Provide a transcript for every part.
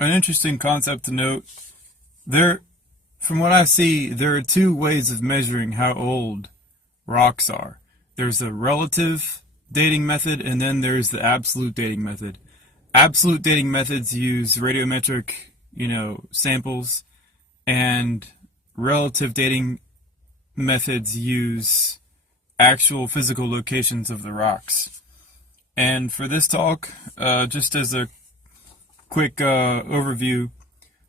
an interesting concept to note. There, from what I see, there are two ways of measuring how old rocks are. There's a relative dating method, and then there's the absolute dating method. Absolute dating methods use radiometric, samples, and relative dating methods use actual physical locations of the rocks. And for this talk, just as a quick overview,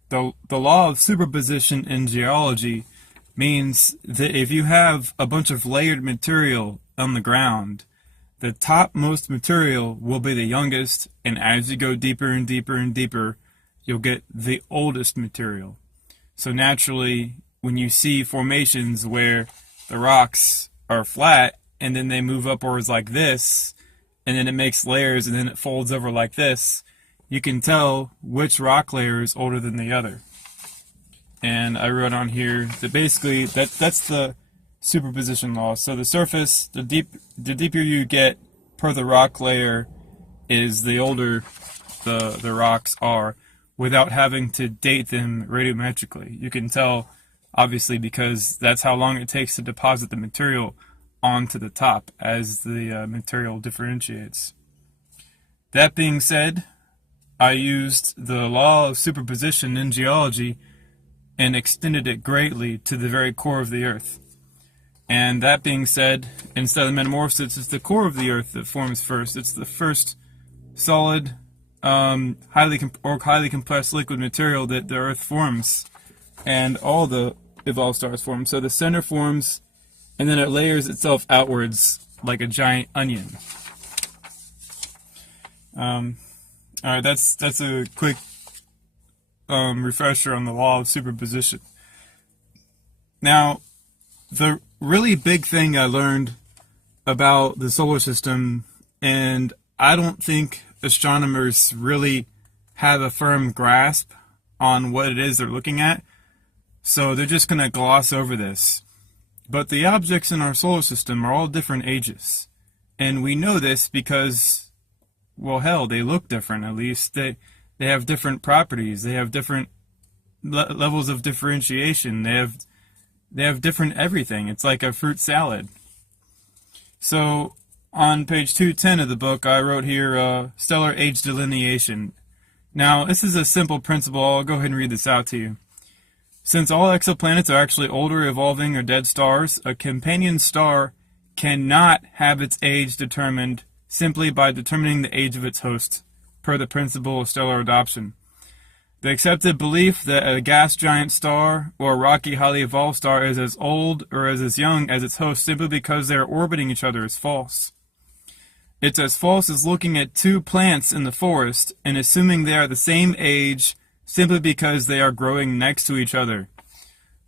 the law of superposition in geology means that if you have a bunch of layered material on the ground, the topmost material will be the youngest, and as you go deeper and deeper and deeper, you'll get the oldest material. So naturally, when you see formations where the rocks are flat, and then they move upwards like this, and then it makes layers, and then it folds over like this, you can tell which rock layer is older than the other. And I wrote on here that basically that's the superposition law. So the surface, the deeper you get per the rock layer, is the older the rocks are, without having to date them radiometrically. You can tell, obviously, because that's how long it takes to deposit the material onto the top as the material differentiates. That being said, I used the law of superposition in geology and extended it greatly to the very core of the Earth. And that being said, instead of metamorphosis, it's the core of the Earth that forms first. It's the first solid, highly compressed liquid material that the Earth forms, and all the evolved stars form. So the center forms, and then it layers itself outwards like a giant onion. All right, that's a quick refresher on the law of superposition. Now, the really big thing I learned about the solar system, and I don't think astronomers really have a firm grasp on what it is they're looking at, so they're just going to gloss over this. But the objects in our solar system are all different ages, and we know this because, well, hell, they look different. At least they have different properties. They have different levels of differentiation. They have different everything. It's like a fruit salad. So on page 210 of the book, I wrote here stellar age delineation. Now, this is a simple principle. I'll go ahead and read this out to you. Since all exoplanets are actually older, evolving, or dead stars, a companion star cannot have its age determined simply by determining the age of its host, per the principle of stellar adoption. The accepted belief that a gas giant star or a rocky, highly evolved star is as old or is as young as its host simply because they are orbiting each other is false. It's as false as looking at two plants in the forest and assuming they are the same age simply because they are growing next to each other.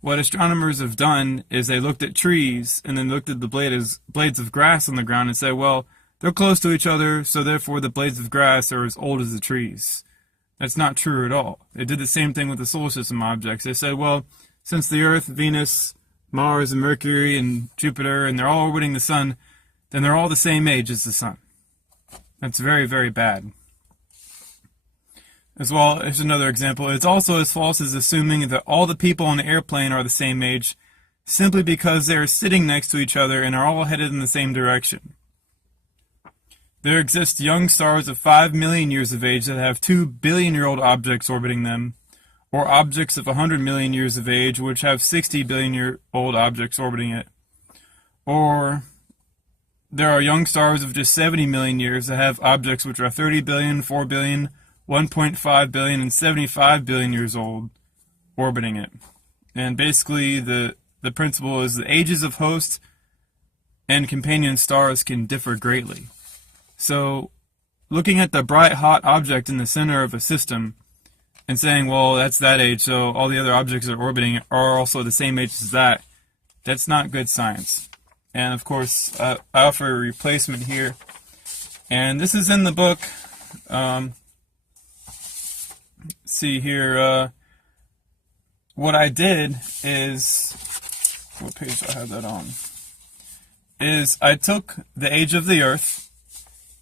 What astronomers have done is they looked at trees and then looked at the blades of grass on the ground and said, well, they're close to each other, so therefore the blades of grass are as old as the trees. That's not true at all. They did the same thing with the solar system objects. They said, well, since the Earth, Venus, Mars, and Mercury, and Jupiter, and they're all orbiting the Sun, then they're all the same age as the Sun. That's very, very bad. As well, here's another example. It's also as false as assuming that all the people on the airplane are the same age simply because they're sitting next to each other and are all headed in the same direction. There exist young stars of 5 million years of age that have 2 billion-year-old objects orbiting them, or objects of 100 million years of age which have 60 billion-year-old objects orbiting it. Or there are young stars of just 70 million years that have objects which are 30 billion, 4 billion, 1.5 billion, and 75 billion years old orbiting it. And basically the principle is the ages of hosts and companion stars can differ greatly. So, looking at the bright, hot object in the center of a system and saying, well, that's that age, so all the other objects that are orbiting are also the same age as that, that's not good science. And, of course, I offer a replacement here. And this is in the book. See here, what I did is, what page do I have that on? Is I took the age of the Earth,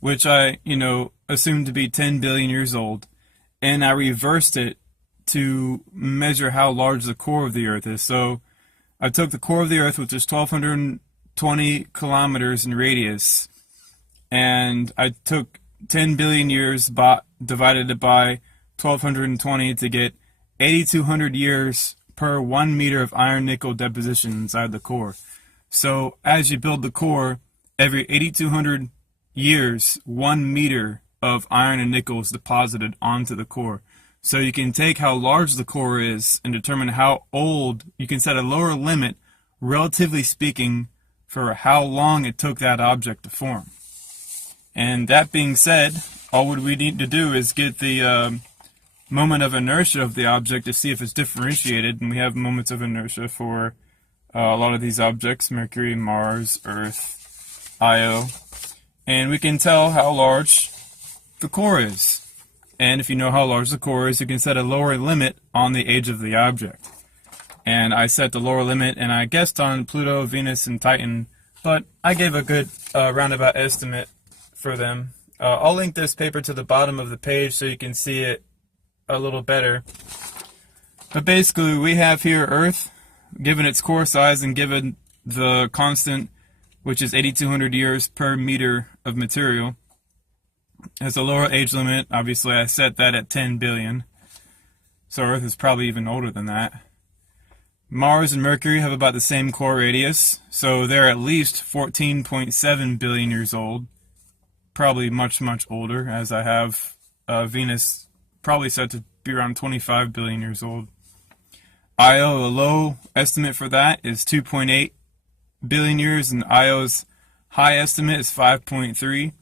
which I, assumed to be 10 billion years old, and I reversed it to measure how large the core of the Earth is. So I took the core of the Earth, which is 1,220 kilometers in radius, and I took 10 billion years, divided it by 1,220 to get 8,200 years per 1 meter of iron nickel deposition inside the core. So as you build the core, every 8,200 years, 1 meter of iron and nickel is deposited onto the core. So you can take how large the core is and determine how old. You can set a lower limit, relatively speaking, for how long it took that object to form. And that being said, all we need to do is get the moment of inertia of the object to see if it's differentiated. And we have moments of inertia for a lot of these objects: Mercury, Mars, Earth, Io. And we can tell how large the core is. And if you know how large the core is, you can set a lower limit on the age of the object. And I set the lower limit, and I guessed on Pluto, Venus, and Titan, but I gave a good roundabout estimate for them. I'll link this paper to the bottom of the page so you can see it a little better. But basically, we have here Earth, given its core size and given the constant, which is 8,200 years per meter of material. Has a lower age limit. Obviously, I set that at 10 billion. So Earth is probably even older than that. Mars and Mercury have about the same core radius, so they're at least 14.7 billion years old. Probably much, much older, as I have Venus probably set to be around 25 billion years old. Io, a low estimate for that is 2.8 billion years, and Io's high estimate is 5.3.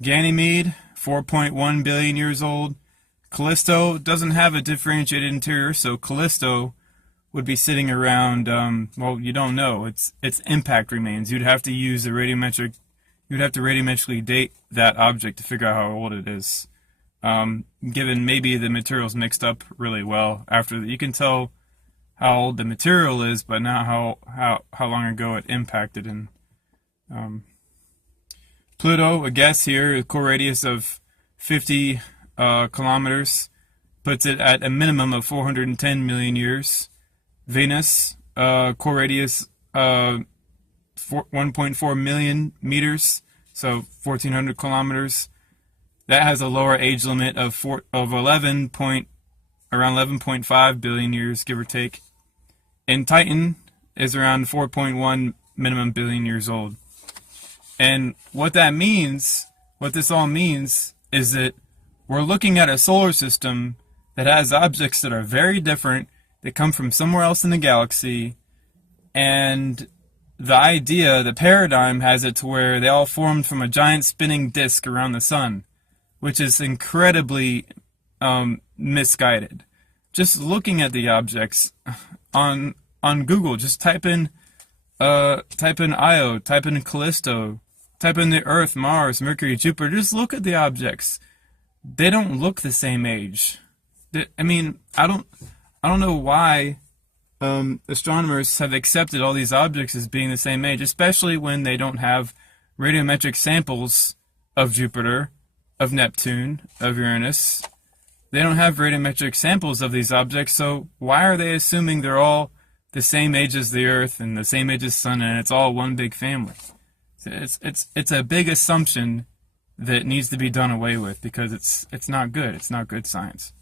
Ganymede, 4.1 billion years old. Callisto doesn't have a differentiated interior, so Callisto would be sitting around, well, you don't know. Its impact remains. You'd have to use a radiometric, you'd have to radiometrically date that object to figure out how old it is. Given maybe the material's mixed up really well. After you can tell how old the material is, but not how long ago it impacted. And Pluto, a guess here, a core radius of 50 kilometers, puts it at a minimum of 410 million years. Venus, core radius 1.4 million meters, so 1,400 kilometers. That has a lower age limit of around 11.5 billion years, give or take. And Titan is around 4.1 minimum billion years old. And what that means, what this all means, is that we're looking at a solar system that has objects that are very different, that come from somewhere else in the galaxy, and the idea, the paradigm has it to where they all formed from a giant spinning disk around the sun, which is incredibly misguided. Just looking at the objects on Google, just type in Io, type in Callisto, type in the Earth, Mars, Mercury, Jupiter. Just look at the objects. They don't look the same age. I mean, I don't know why astronomers have accepted all these objects as being the same age, especially when they don't have radiometric samples of Jupiter, of Neptune, of Uranus. They don't have radiometric samples of these objects, so why are they assuming they're all the same age as the Earth and the same age as the Sun, and it's all one big family? It's a big assumption that needs to be done away with, because it's not good. It's not good science.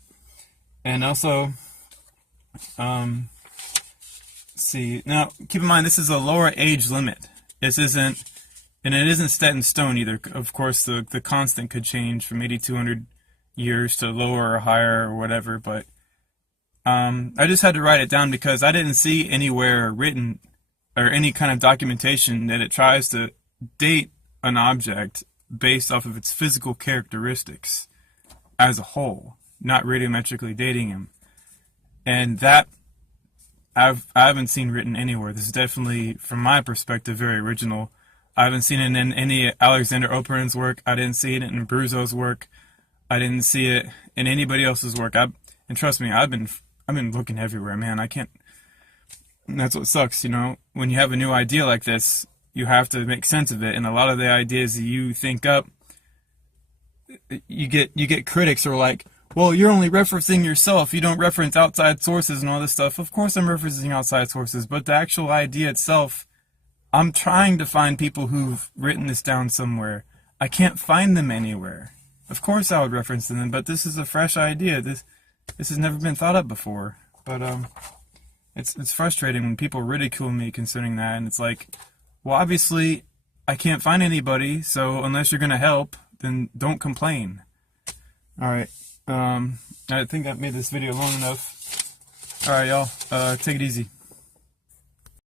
And also, see, now keep in mind this is a lower age limit. This isn't, and it isn't set in stone either. Of course, the constant could change from 8,200 years to lower or higher or whatever, but I just had to write it down because I didn't see anywhere written or any kind of documentation that it tries to date an object based off of its physical characteristics as a whole, not radiometrically dating him. And that I haven't seen written anywhere. This is definitely, from my perspective, very original. I haven't seen it in any Alexander Operin's work. I didn't see it in Bruzzo's work. I didn't see it in anybody else's work. And trust me, I've been looking everywhere, man. I can't. And that's what sucks, you know. When you have a new idea like this, you have to make sense of it. And a lot of the ideas that you think up, you get critics who are like, well, you're only referencing yourself. You don't reference outside sources and all this stuff. Of course I'm referencing outside sources, but the actual idea itself, I'm trying to find people who've written this down somewhere. I can't find them anywhere. Of course I would reference them, but this is a fresh idea. This has never been thought of before. But it's frustrating when people ridicule me concerning that, and it's like, well, obviously I can't find anybody, so unless you're gonna help, then don't complain. Alright, I think I've made this video long enough. Alright, y'all, take it easy.